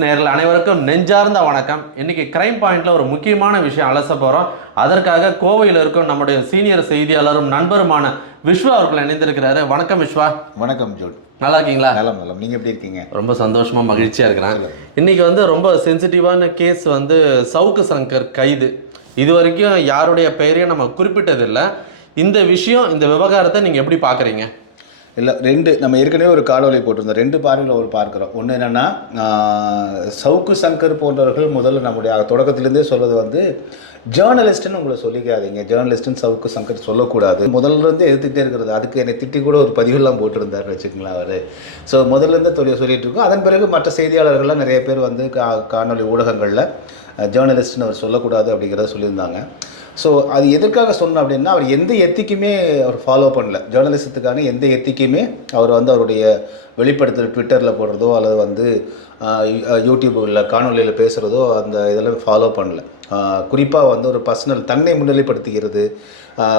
நேயர்கள் அனைவருக்கும் நெஞ்சார்ந்த வணக்கம். இன்னைக்கு கிரைம் பாயிண்ட்ல ஒரு முக்கியமான விஷயம் அலச போறோம். அதற்காக கோவையில் இருக்கும் நம்முடைய சீனியர் செய்தியாளரும் நண்பருமான விஸ்வா அவர்கள் இணைந்திருக்கிறாரு. வணக்கம் விஸ்வா. வணக்கம் ஜோட். நல்லா இருக்கீங்களா? நலம் நலம். நீங்கள் எப்படி இருக்கீங்க? ரொம்ப சந்தோஷமா மகிழ்ச்சியா இருக்கிறேன். இன்னைக்கு வந்து ரொம்ப சென்சிட்டிவான கேஸ் வந்து சவுக்கு சங்கர் கைது. இது வரைக்கும் யாருடைய பெயரையும் நம்ம குறிப்பிட்டதில்லை. இந்த விஷயம் இந்த விவகாரத்தை நீங்க எப்படி பாக்குறீங்க இல்லை ரெண்டு நம்ம ஏற்கனவே ஒரு காணொலி போட்டிருந்தோம். ரெண்டு பார்வையில் ஒரு பார்க்குறோம் ஒன்று என்னென்னா சவுக்கு சங்கர் போன்றவர்கள் முதல்ல நம்முடைய தொடக்கத்திலேருந்தே சொல்வது வந்து ஜேர்னலிஸ்ட்னு உங்களை சொல்லிக்காதீங்க. ஜேர்னலிஸ்ட்டுன்னு சவுக்கு சங்கர் சொல்லக்கூடாது. முதல்ல இருந்தே எதிர்த்துட்டே இருக்கிறது. அதுக்கு என்னை திட்டி கூட ஒரு பதிவுலாம் போட்டிருந்தார் வச்சுக்கங்களா அவர். ஸோ முதல்லேருந்தே தொழில் சொல்லிகிட்டு இருக்கோம். அதன் பிறகு மற்ற செய்தியாளர்கள்லாம் நிறைய பேர் வந்து கா காணொலி ஊடகங்களில் ஜேர்னலிஸ்ட்னு அவர் சொல்லக்கூடாது அப்படிங்கிறத சொல்லியிருந்தாங்க. ஸோ அது எதற்காக சொன்னோம் அப்படின்னா அவர் எந்த எத்திக்குமே அவர் ஃபாலோ பண்ணல. ஜேர்னலிசத்துக்கான எந்த எத்திக்குமே அவர் வந்து அவருடைய வெளிப்படுத்துகிற ட்விட்டரில் போடுறதோ அல்லது வந்து யூடியூப்பில் காணொலியில் பேசுகிறதோ அந்த இதெல்லாம் ஃபாலோ பண்ணல. குறிப்பாக வந்து ஒரு பர்சனல் தன்னை முன்னிலைப்படுத்துகிறது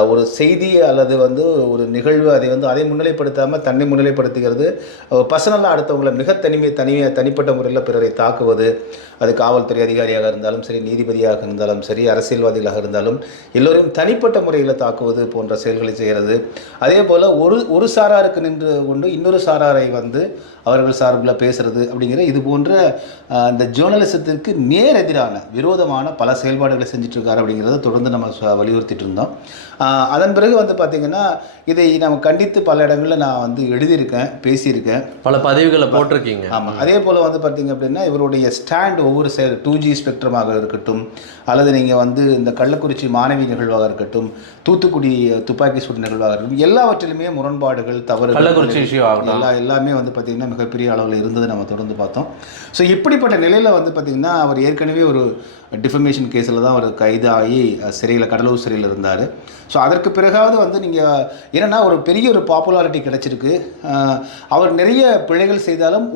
ஒரு செய்தி அல்லது வந்து ஒரு நிகழ்வு அதை வந்து அதை முன்னிலைப்படுத்தாமல் தன்னை முன்னிலைப்படுத்துகிறது. பர்சனலாக அடுத்தவங்களை மிக தனிமை தனிமையாக தனிப்பட்ட முறையில் பிறரை தாக்குவது. அது காவல்துறை அதிகாரியாக இருந்தாலும் சரி நீதிபதியாக இருந்தாலும் சரி அரசியல்வாதிகளாக இருந்தாலும் எல்லோரையும் தனிப்பட்ட முறையில் தாக்குவது போன்ற செயல்களை செய்கிறது. அதே போல் ஒரு ஒரு சாராருக்கு நின்று கொண்டு இன்னொரு சாராரை வந்து அவர்கள் சார்பில் பேசுறது அப்படிங்கிற இது போன்ற அந்த ஜேர்னலிசத்திற்கு நேர் எதிரான விரோதமான பல செயல்பாடுகளை செஞ்சிட்ருக்காரு அப்படிங்கிறத தொடர்ந்து நம்ம ச- வலியுறுத்திட்டு இருந்தோம். அதன் பிறகு வந்து பார்த்திங்கன்னா இதை நம்ம கண்டித்து பல இடங்களில் நான் வந்து எழுதியிருக்கேன் பேசியிருக்கேன். பல பதிவுகளை போட்டிருக்கீங்க. ஆமாம் அதே போல் வந்து பார்த்தீங்க அப்படின்னா இவருடைய ஸ்டாண்ட் ஒவ்வொரு செயல் டூ ஜி ஸ்பெக்ட்ரமாக இருக்கட்டும் அல்லது நீங்கள் வந்து இந்த கள்ளக்குறிச்சி மாணவி நிகழ்வாக இருக்கட்டும் தூத்துக்குடி துப்பாக்கி சூடு நிகழ்வாக இருக்கட்டும் எல்லாவற்றிலுமே முரண்பாடுகள் தவறுகள் கள்ளக்குறிச்சி issue ஆகட்டும். எல்லா எல்லாமே வந்து பார்த்திங்கன்னா மிகப்பெரிய அளவில் இருந்தது நம்ம தொடர்ந்து பார்த்தோம். ஸோ இப்படிப்பட்ட நிலையில் வந்து பார்த்திங்கன்னா அவர் ஏற்கனவே ஒரு டிஃபமேஷன் கேஸில் தான் அவர் கைதாகி சிறையில் கடலூர் சிறையில் இருந்தார். ஸோ அதற்கு பிறகாவது வந்து நீங்கள் என்னென்னா ஒரு பெரிய ஒரு பாப்புலாரிட்டி கிடச்சிருக்கு. அவர் நிறைய பிழைகள் செய்தாலும்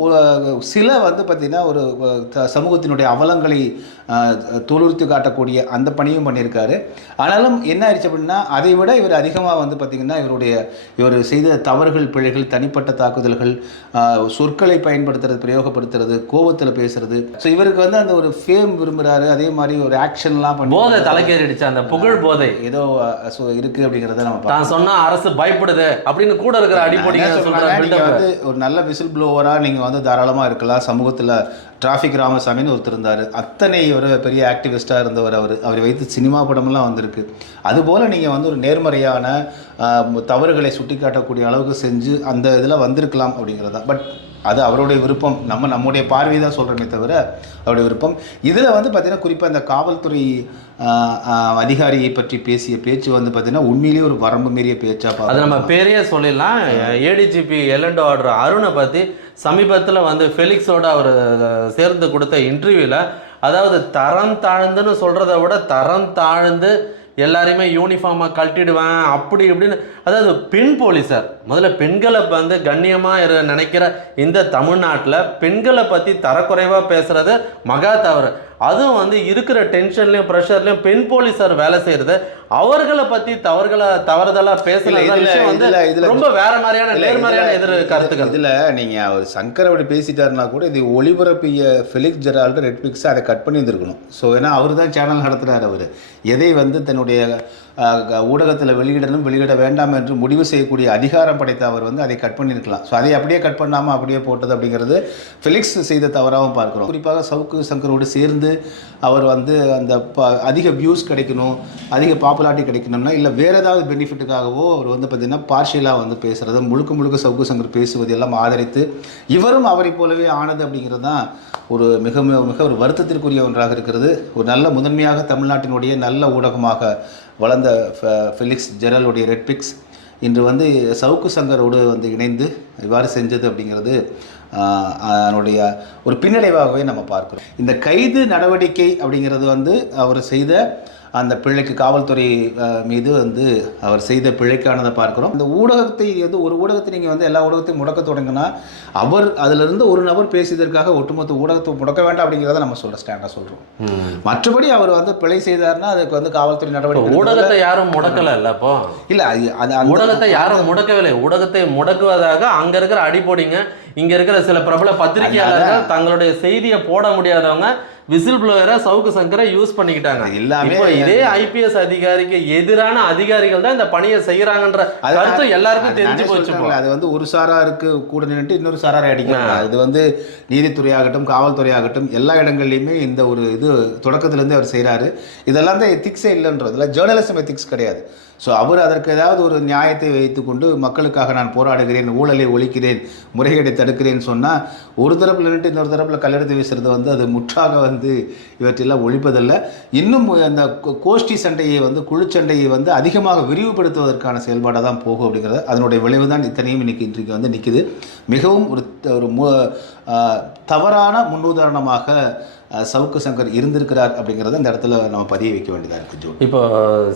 சில வந்து பார்த்திங்கன்னா ஒரு த- சமூகத்தினுடைய அவலங்களை அஹ், தோலுரித்து காட்டக்கூடிய அந்த பணியும் பண்ணியிருக்காரு. ஆனாலும் என்ன ஆயிடுச்சு அப்படின்னா அதை விட இவர் அதிகமாக வந்து பார்த்திங்கன்னா இவருடைய இவர் செய்த தவறுகள் பிழைகள் தனிப்பட்ட தாக்குதல்கள் சொற்களை பயன்படுத்துறது பிரயோகப்படுத்துறது கோபத்தில் பேசுறது. ஸோ இவருக்கு வந்து அந்த ஒரு ஃபேம் விரும்புகிறாரு அதே மாதிரி ஒரு ஆக்ஷன்லாம் பண்ணி போதை தலைக்கேறிடுச்சு. அந்த புகழ் போதை. ஏதோ இருக்கு அப்படிங்கிறத நம்ம பார்க்கணும். தான் சொன்னா அரசு பயப்படுது அப்படின்னு கூட இருக்கிற build-up. வந்து ஒரு நல்ல விசில் ப்ளோவராக நீங்கள் வந்து தாராளமாக இருக்கலாம். சமூகத்தில் டிராஃபிக் ராமசாமின்னு ஒருத்தர் இருந்தார். அத்தனை ஒரு பெரிய ஆக்டிவிஸ்டாக இருந்தவர் அவர். அவரை வைத்து சினிமா படமெல்லாம் வந்திருக்கு. அதுபோல் நீங்கள் வந்து ஒரு நேர்மறையான தவறுகளை சுட்டிக்காட்டக்கூடிய அளவுக்கு செஞ்சு அந்த இதில் வந்திருக்கலாம் அப்படிங்கிறதா. பட் அது அவருடைய விருப்பம். நம்ம நம்முடைய பார்வை தான் சொல்கிறோமே தவிர அவருடைய விருப்பம். இதில் வந்து பார்த்திங்கன்னா குறிப்பாக இந்த காவல்துறை அதிகாரியை பற்றி பேசிய பேச்சு வந்து பார்த்திங்கன்னா உண்மையிலேயே ஒரு வரம்பு மீறிய பேச்சாக அது நம்ம பேரையே சொல்லிடலாம். ஏடிஜிபி எலண்ட் ஆர்டர் அருணை பற்றி சமீபத்தில் வந்து ஃபெலிக்ஸோட அவர் சேர்ந்து கொடுத்த இன்டர்வியூவில் அதாவது தரம் தாழ்ந்துன்னு சொல்கிறத விட தரம் தாழ்ந்து எல்லாரையுமே யூனிஃபார்மாக கழட்டிடுவேன் அப்படி இப்படின்னு. அதாவது பெண் போலீஸார் முதல்ல பெண்களை வந்து கண்ணியமாக இரு நினைக்கிற இந்த தமிழ்நாட்டில் பெண்களை பற்றி தரக்குறைவாக பேசுகிறது மகா தவறு. அதுவும் வந்து இருக்கிற டென்ஷன்லேயும் ப்ரெஷர்லேயும் பெண் போலீஸார் வேலை செய்கிறது அவர்களை பற்றி தவறுகளை இதுல- விஷயம் வந்து இதுல- ரொம்ப வேற மாதிரியான நேர்மறையான எதிர் கருத்துக்கள். இதுல நீங்க அவர் சங்கர் அப்படி பேசிட்டாருன்னா கூட இது ஒளிபரப்பிய ஃபெலிக்ஸ் ஜெரால்டு ரெட்பிக்ஸ் அதை கட் பண்ணி இருந்திருக்கணும். ஸோ ஏன்னா அவர் தான் சேனல் நடத்துறாரு அவர். எதை வந்து தன்னுடைய ஊடகத்தில் வெளியிடணும் வெளியிட வேண்டாம் என்று முடிவு செய்யக்கூடிய அதிகாரம் படைத்த அவர் வந்து அதை கட் பண்ணியிருக்கலாம். ஸோ அதை அப்படியே கட் பண்ணாமல் அப்படியே போட்டது அப்படிங்கிறது ஃபெலிக்ஸ் செய்த தவறாகவும் பார்க்குறோம். குறிப்பாக சவுக்கு சங்கரோடு சேர்ந்து அவர் வந்து அந்த அதிக வியூஸ் கிடைக்கணும் அதிக பாப்புலாரிட்டி கிடைக்கணும்னா இல்லை வேறு ஏதாவது பெனிஃபிட்டுக்காகவோ அவர் வந்து பார்த்திங்கன்னா பார்ஷியலாக வந்து பேசுகிறது முழுக்க முழுக்க சவுக்கு சங்கர் பேசுவது எல்லாம் ஆதரித்து இவரும் அவரை போலவே ஆனது அப்படிங்கிறது தான் ஒரு மிக மிக மிக ஒரு வருத்தத்திற்குரிய ஒன்றாக இருக்கிறது. ஒரு நல்ல முதன்மையாக தமிழ்நாட்டினுடைய நல்ல ஊடகமாக வளர்ந்த ஃபெலிக்ஸ் ஜெரலுடைய ரெட்பிக்ஸ் இன்று வந்து சவுக்கு சங்கரோடு வந்து இணைந்து இவ்வாறு செஞ்சது அப்படிங்கிறது அதனுடைய ஒரு பின்னடைவாகவே நம்ம பார்க்கிறோம். இந்த கைது நடவடிக்கை அப்படிங்கிறது வந்து அவர் செய்த அந்த பிழைக்கு காவல்துறை மீது வந்து அவர் செய்த பிழைக்கானதை பார்க்கிறோம். இந்த ஊடகத்தை வந்து ஒரு ஊடகத்தை நீங்கள் வந்து எல்லா ஊடகத்தையும் முடக்க தொடங்கினா அவர் அதிலிருந்து ஒரு நபர் பேசியதற்காக ஒட்டுமொத்த ஊடகத்தை முடக்க வேண்டாம் அப்படிங்கிறத நம்ம சொல்ற ஸ்டாண்டாக சொல்கிறோம் மற்றபடி அவர் வந்து பிழை செய்தார்னா அதுக்கு வந்து காவல்துறை நடவடிக்கை ஊடகத்தை யாரும் முடக்கல இல்ல அப்போ? இல்ல அது ஊடகத்தை யாரும் முடக்கவில்லை. ஊடகத்தை முடக்குவதாக அங்க இருக்கிற அடிப்பொடிங்க இங்க இருக்கிற சில பிரபல பத்திரிகையாளர்கள் தங்களுடைய செய்தியை போட முடியாதவங்க விசில் ப்ளோயரை சவுக்கு சங்கரை யூஸ் பண்ணிக்கிட்டாங்க. அது எல்லாமே இதே ஐபிஎஸ் அதிகாரிக்கு எதிரான அதிகாரிகள் தான் இந்த பணியை செய்யறாங்கன்ற கருத்து எல்லாருக்கும் அது தெரிஞ்சு போச்சு அது வந்து ஒரு சாராருக்கு கூட நின்னுட்டு இன்னொரு சாராரை அடிக்கிறாங்க இது வந்து நீதித்துறை ஆகட்டும் காவல்துறை ஆகட்டும் எல்லா இடங்கள்லையுமே இந்த ஒரு இது தொடக்கத்திலேருந்து அவர் செய்கிறாரு இதெல்லாம் தான் எத்திக்ஸே இல்லைன்றதுல ஜேர்னலிசம் எத்திக்ஸ் கிடையாது. ஸோ அவர் அதற்கு ஏதாவது ஒரு நியாயத்தை வைத்துக்கொண்டு மக்களுக்காக நான் போராடுகிறேன் ஊழலை ஒழிக்கிறேன் முறைகேடை தடுக்கிறேன் சொன்னால் ஒரு தரப்பில் நின்று இன்னொரு தரப்பில் கல்லெடுத்து வீசுறது வந்து அது முற்றாக வந்து இவற்றெல்லாம் ஒழிப்பதில்லை. இன்னும் அந்த கோ- கோஷ்டி சண்டையை வந்து குழுச்சண்டையை வந்து அதிகமாக விரிவுபடுத்துவதற்கான செயல்பாடாக தான் போகும் அப்படிங்கிறது அதனுடைய விளைவு தான் இத்தனையும் இன்னைக்கு இன்றைக்கு வந்து நிற்கிது மிகவும் ஒரு ஒரு தவறான முன்னுதாரணமாக சவுக்கு சங்கர் இருந்திருக்கிறார் அப்படிங்கிறத இந்த இடத்துல நம்ம பதிய வைக்க வேண்டியதாக இருக்குது ஜோ இப்போ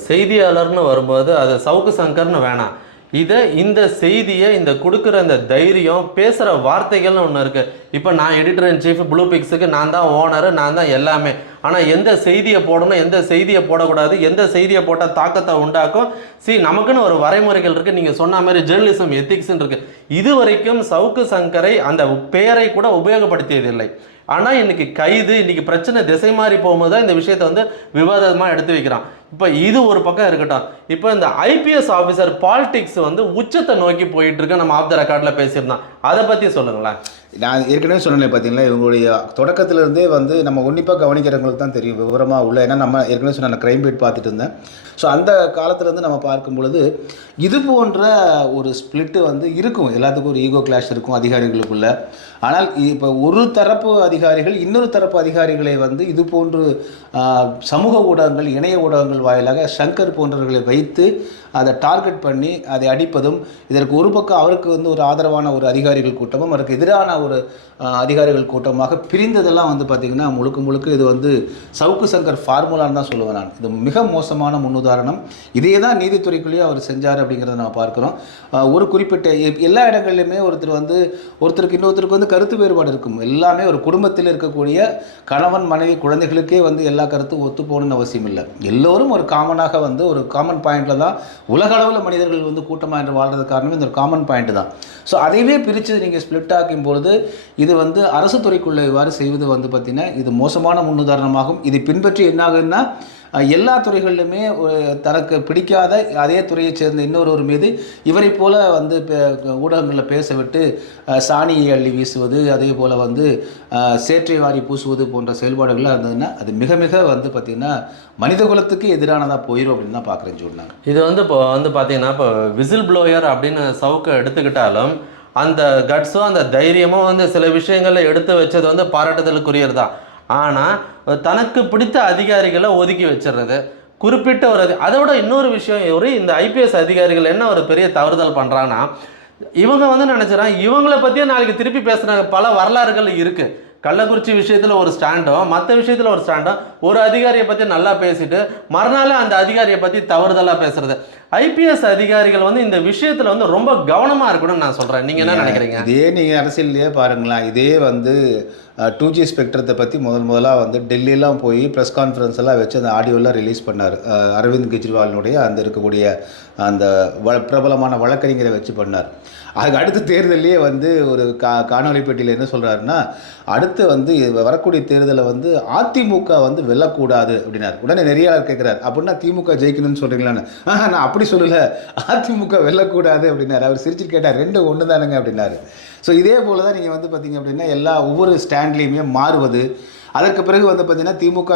செய்தியாளர்னு வரும்போது அது சவுக்கு சங்கர்னு வேணாம். இதை இந்த செய்தியை இந்த கொடுக்குற இந்த தைரியம் பேசுகிற வார்த்தைகள்னு ஒன்று இருக்குது இப்போ நான் எடிட்டர் இன் சீஃப் ப்ளூ பிக்ஸுக்கு நான் தான் ஓனரு நான் தான் எல்லாமே. ஆனால் எந்த செய்தியை போடணும் எந்த செய்தியை போடக்கூடாது எந்த செய்தியை போட்டால் தாக்கத்தை உண்டாக்கும்? சி நமக்குன்னு ஒரு வரைமுறைகள் இருக்குது நீங்கள் சொன்ன மாதிரி ஜேர்னலிசம் எத்திக்ஸ்ன்னு இருக்குது இது வரைக்கும் சவுக்கு சங்கரை அந்த பெயரை கூட உபயோகப்படுத்தியதில்லை. ஆனால் இன்னைக்கு கைது இன்னைக்கு பிரச்சனை திசை மாறி போகும்போது தான் இந்த விஷயத்தை வந்து விவாதமாக எடுத்து வைக்கிறான். இப்போ இது ஒரு பக்கம் இருக்கட்டும். இப்போ இந்த ஐபிஎஸ் ஆஃபீஸர் பாலிடிக்ஸ் வந்து உச்சத்தை நோக்கி போயிட்டு இருக்கு நம்ம ஆஃப் த ரெக்கார்டில் பேசியிருந்தோம் அதை பற்றி சொல்லுங்களேன். நான் ஏற்கனவே சொன்னேன் பார்த்தீங்களா இவங்களுடைய தொடக்கத்திலிருந்தே வந்து நம்ம உன்னிப்பாக கவனிக்கிறவங்களுக்கு தான் தெரியும் விவரமாக உள்ள. ஏன்னா நம்ம ஏற்கனவே சொன்ன நான் க்ரைம் பீட் பார்த்துட்டு இருந்தேன். ஸோ அந்த காலத்துலேருந்து நம்ம பார்க்கும் பொழுது இது போன்ற ஒரு ஸ்பிளிட்டு வந்து இருக்கும். எல்லாத்துக்கும் ஒரு ஈகோ கிளாஷ் இருக்கும் அதிகாரிகளுக்குள்ள. ஆனால் இப்போ ஒரு தரப்பு அதிகாரிகள் இன்னொரு தரப்பு அதிகாரிகளை வந்து இது போன்று சமூக ஊடகங்கள் இணைய ஊடகங்கள் வாயிலாக சங்கர் போன்றவர்களை வைத்து அதை டார்கெட் பண்ணி அதை அடிப்பதும் இதற்கு ஒரு பக்கம் அவருக்கு வந்து ஒரு ஆதரவான ஒரு அதிகாரிகள் கூட்டமும் அவருக்கு எதிரான ஒரு அதிகாரிகள் கூட்டமாக பிரிந்ததெல்லாம் வந்து பார்த்திங்கன்னா முழுக்க முழுக்க இது வந்து சவுக்கு சங்கர் ஃபார்முலான்னு தான் சொல்லுவேன் நான். இது மிக மோசமான முன்னுதாரணம். இதே தான் நீதித்துறைக்குள்ளேயே அவர் செஞ்சார் அப்படிங்கிறத நம்ம பார்க்குறோம். ஒரு குறிப்பிட்ட எல்லா இடங்கள்லையுமே ஒருத்தர் வந்து ஒருத்தருக்கு இன்னொருத்தருக்கு வந்து கருத்து வேறுபாடு இருக்கும். எல்லாமே ஒரு குடும்பத்தில் இருக்கக்கூடிய கணவன் மனைவி குழந்தைகளுக்கே வந்து எல்லா கருத்தும் ஒத்து போகணும்னு அவசியம் இல்லை. எல்லோரும் ஒரு காமனாக வந்து ஒரு காமன் பாயிண்டில் தான் உலக அளவில் மனிதர்கள் வந்து கூட்டமாக என்று வாழ்றது காரணமே இந்த ஒரு காமன் பாயிண்ட் தான். ஸோ அதையவே பிரித்து நீங்கள் ஸ்ப்ளிட் ஆக்கும் பொழுது இது வந்து அரசு துறைக்குள்ளே இவ்வாறு செய்வது வந்து பார்த்திங்கன்னா இது மோசமான முன்னுதாரணமாகும். இதை பின்பற்றி என்ன எல்லா துறைகளிலுமே ஒரு தனக்கு பிடிக்காத அதே துறையைச் சேர்ந்த இன்னொருவர் மீது இவரை போல வந்து ஊடகங்களில் பேச விட்டு சாணியை அள்ளி வீசுவது அதே போல் வந்து சேற்றை வாரி பூசுவது போன்ற செயல்பாடுகள்லாம் இருந்ததுன்னா அது மிக மிக வந்து பார்த்திங்கன்னா மனித குலத்துக்கு எதிரானதாக போயிடும் அப்படின்னு தான் பார்க்குறேன் சொன்னாங்க இது வந்து இப்போ வந்து பார்த்தீங்கன்னா இப்போ விசில் ப்ளோயர் அப்படின்னு சவுக்கை எடுத்துக்கிட்டாலும் அந்த கட்ஸும் அந்த தைரியமும் வந்து சில விஷயங்களில் எடுத்து வச்சது வந்து பாராட்டுதலுக்குரியது தான் ஆனால் தனக்கு பிடித்த அதிகாரிகளை ஒதுக்கி வச்சிடுறது குறிப்பிட்ட ஒரு அதை விட இன்னொரு விஷயம் ஒரு இந்த ஐபிஎஸ் அதிகாரிகள் என்ன ஒரு பெரிய தவறுதல் பண்ணுறாங்கன்னா இவங்க வந்து நினச்சிடறாங்க இவங்கள பற்றியே நாளைக்கு திருப்பி பேசுகிற பல வரலாறுகள் இருக்குது கள்ளக்குறிச்சி விஷயத்தில் ஒரு ஸ்டாண்டும் மற்ற விஷயத்தில் ஒரு ஸ்டாண்டும் ஒரு அதிகாரியை பற்றி நல்லா பேசிட்டு மறுநாள் அந்த அதிகாரியை பற்றி தவறுதலாக பேசுறது. ஐபிஎஸ் அதிகாரிகள் வந்து இந்த விஷயத்தில் வந்து ரொம்ப கவனமாக இருக்கணும்னு நான் சொல்கிறேன் நீங்கள் என்ன நினைக்கிறீங்க? இதே நீங்கள் அரசியல்லையே பாருங்களேன். இதே வந்து டூ ஜி ஸ்பெக்ட்ரத்தை பற்றி முதல் முதலாக வந்து டெல்லியெலாம் போய் ப்ரெஸ் கான்ஃபரன்ஸ் எல்லாம் வச்சு அந்த ஆடியோலாம் ரிலீஸ் பண்ணார். அரவிந்த் கெஜ்ரிவாலினுடைய அந்த இருக்கக்கூடிய அந்த பிரபலமான வழக்கறிஞரை வச்சு பண்ணார். அதுக்கு அடுத்த தேர்தலையே வந்து ஒரு கா காணொலி பெட்டியில் என்ன சொல்கிறாருன்னா அடுத்து வந்து வரக்கூடிய தேர்தலை வந்து அதிமுக வந்து வெல்லக்கூடாது அப்படின்னார். உடனே நிறைய ஆள் கேட்குறாரு அப்படின்னா திமுக ஜெயிக்கணும்னு சொல்கிறீங்களான்னு ஆஹா நான் அப்படி சொல்லலை. அதிமுக வெல்லக்கூடாது அப்படின்னாரு. அவர் சிரிச்சு கேட்டார். ரெண்டு ஒன்று தானுங்க அப்படின்னாரு. ஸோ இதே போல் தான் நீங்கள் வந்து பார்த்தீங்க அப்படின்னா எல்லா ஒவ்வொரு ஸ்டாண்ட்லேயுமே மாறுவது. அதற்கு பிறகு வந்து பார்த்தீங்கன்னா திமுக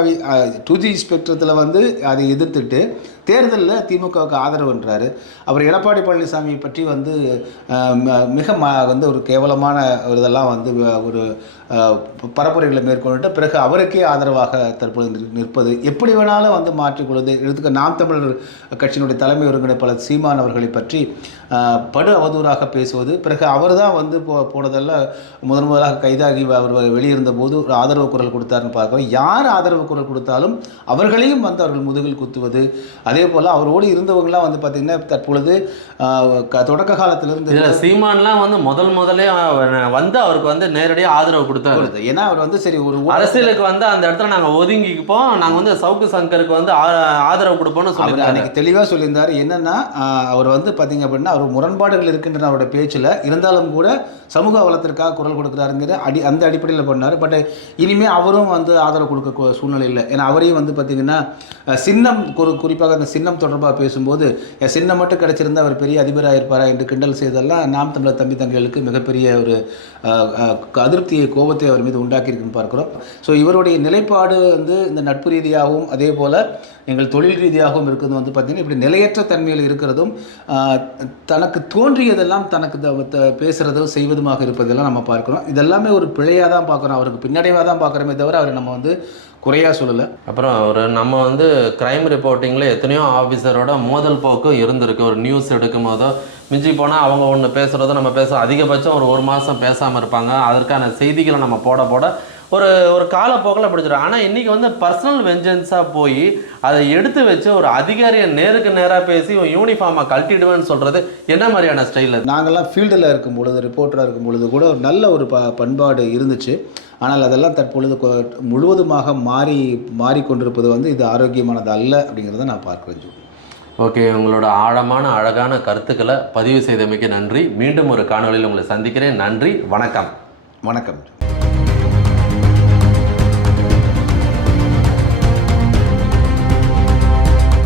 டூ ஜி ஸ்பெக்ட்ரத்தில் வந்து அதை எதிர்த்துட்டு தேர்தலில் திமுகவுக்கு ஆதரவுன்றாரு அவர் எடப்பாடி பழனிசாமி பற்றி வந்து ம- மிக ம வந்து ஒரு கேவலமான ஒரு இதெல்லாம் வந்து ஒரு பரப்புரைகளை மேற்கொண்டுட்டு பிறகு அவருக்கே ஆதரவாக தற்போது நிற்பது. எப்படி வேணாலும் வந்து மாற்றிக்கொள்வது எடுத்துக்க நாம் தமிழர் கட்சியினுடைய தலைமை ஒருங்கிணைப்பாளர் சீமான் அவர்களை பற்றி படு அவதூறாக பேசுவது. பிறகு அவர் தான் வந்து போ போனதெல்லாம் முதன் முதலாக கைதாகி அவர் வெளியிருந்த போது ஒரு ஆதரவு குரல் கொடுத்தாருன்னு பார்க்குறோம். யார் ஆதரவு குரல் கொடுத்தாலும் அவர்களையும் வந்து அவர்கள் முதுகில் குத்துவது. அதே போல் அவரோடு இருந்தவங்களாம் வந்து பார்த்திங்கன்னா தற்பொழுது தொடக்க காலத்திலிருந்து இதுல சீமான்லாம் வந்து முதல் முதலே வந்து அவருக்கு வந்து நேரடியா ஆதரவு கொடுத்தாரு. ஏன்னா அவர் வந்து சரி ஒரு அரசியலுக்கு வந்து அந்த இடத்துல நாங்க ஒதுங்கிப்போம் நாங்க வந்து சவுக்கு சங்கருக்கு வந்து ஆதரவு கொடுப்போம்னு சொல்லியிருக்காரு. அன்னைக்கு தெளிவாக சொல்லியிருந்தார். என்னன்னா அவர் வந்து பார்த்தீங்க அப்படின்னா அவர் முரண்பாடுகள் இருக்கின்றன அவருடைய பேச்சில். இருந்தாலும் கூட சமூக வளத்திற்காக குரல் கொடுக்குறாருங்கிற அடி அந்த அடிப்படையில் பண்ணார். பட் இனிமே அவரும் வந்து ஆதரவு கொடுக்க சூழ்நிலை இல்லை. ஏன்னா அவரையும் வந்து பார்த்தீங்கன்னா சின்னம் குறி குறிப்பாக அந்த சின்னம் தொடர்பாக பேசும்போது என் சின்னம் மட்டும் கிடச்சிருந்தா அவர் பெரிய அதிபராக இருப்பாரா என்று கிண்டல் செய்ததெல்லாம் நாம் தமிழர் தம்பி தங்கைகளுக்கு மிகப்பெரிய ஒரு அதிருப்தியை கோபத்தை அவர் மீது உண்டாக்கியிருக்குன்னு பார்க்குறோம். ஸோ இவருடைய நிலைப்பாடு வந்து இந்த நட்பு ரீதியாகவும் அதே போல் எங்கள் தொழில் ரீதியாகவும் இருக்கிறது வந்து பார்த்திங்கன்னா இப்படி நிலையற்ற தன்மையில் இருக்கிறதும் தனக்கு தோன்றியதெல்லாம் தனக்கு த- த- செய்வதுமாக இருப்பதெல்லாம் நம்ம பார்க்குறோம். இதெல்லாமே ஒரு பிழையாக தான் பார்க்குறோம். அவருக்கு பின்னடைவாக தான் பார்க்குறோமே தவிர அவரை நம்ம வந்து குறையாக சொல்லலை. அப்புறம் ஒரு நம்ம வந்து கிரைம் ரிப்போர்ட்டிங்கில் எத்தனையோ ஆஃபீஸரோட மோதல் போக்கு இருந்திருக்கு. ஒரு நியூஸ் எடுக்கும் போதோ மிஞ்சி போனால் அவங்க ஒன்று பேசுகிறதோ நம்ம பேச அதிகபட்சம் ஒரு ஒரு மாதம் பேசாமல் இருப்பாங்க. அதற்கான செய்திகளை நம்ம போட போட ஒரு ஒரு காலப்போக்கில் பிடிச்சிடும் ஆனால் இன்றைக்கி வந்து பர்சனல் வெஞ்சன்ஸாக போய் அதை எடுத்து வச்சு ஒரு அதிகாரியை நேருக்கு நேராக பேசி யூனிஃபார்மை கழட்டிடுவேன்னு சொல்கிறது என்ன மாதிரியான ஸ்டைல் நாங்கள்லாம் ஃபீல்டில் இருக்கும் பொழுது ரிப்போர்ட்டராக இருக்கும் பொழுது கூட ஒரு நல்ல ஒரு ப பண்பாடு இருந்துச்சு. ஆனால் அதெல்லாம் தற்பொழுது முழுவதுமாக மாறி மாறிக்கொண்டிருப்பது வந்து இது ஆரோக்கியமானது அல்ல அப்படிங்கிறத நான் பார்க்குறேன் ஜோ. ஓகே உங்களோட ஆழமான அழகான கருத்துக்களை பதிவு செய்தமைக்கு நன்றி. மீண்டும் ஒரு காணொளியில் உங்களை சந்திக்கிறேன். நன்றி வணக்கம். வணக்கம்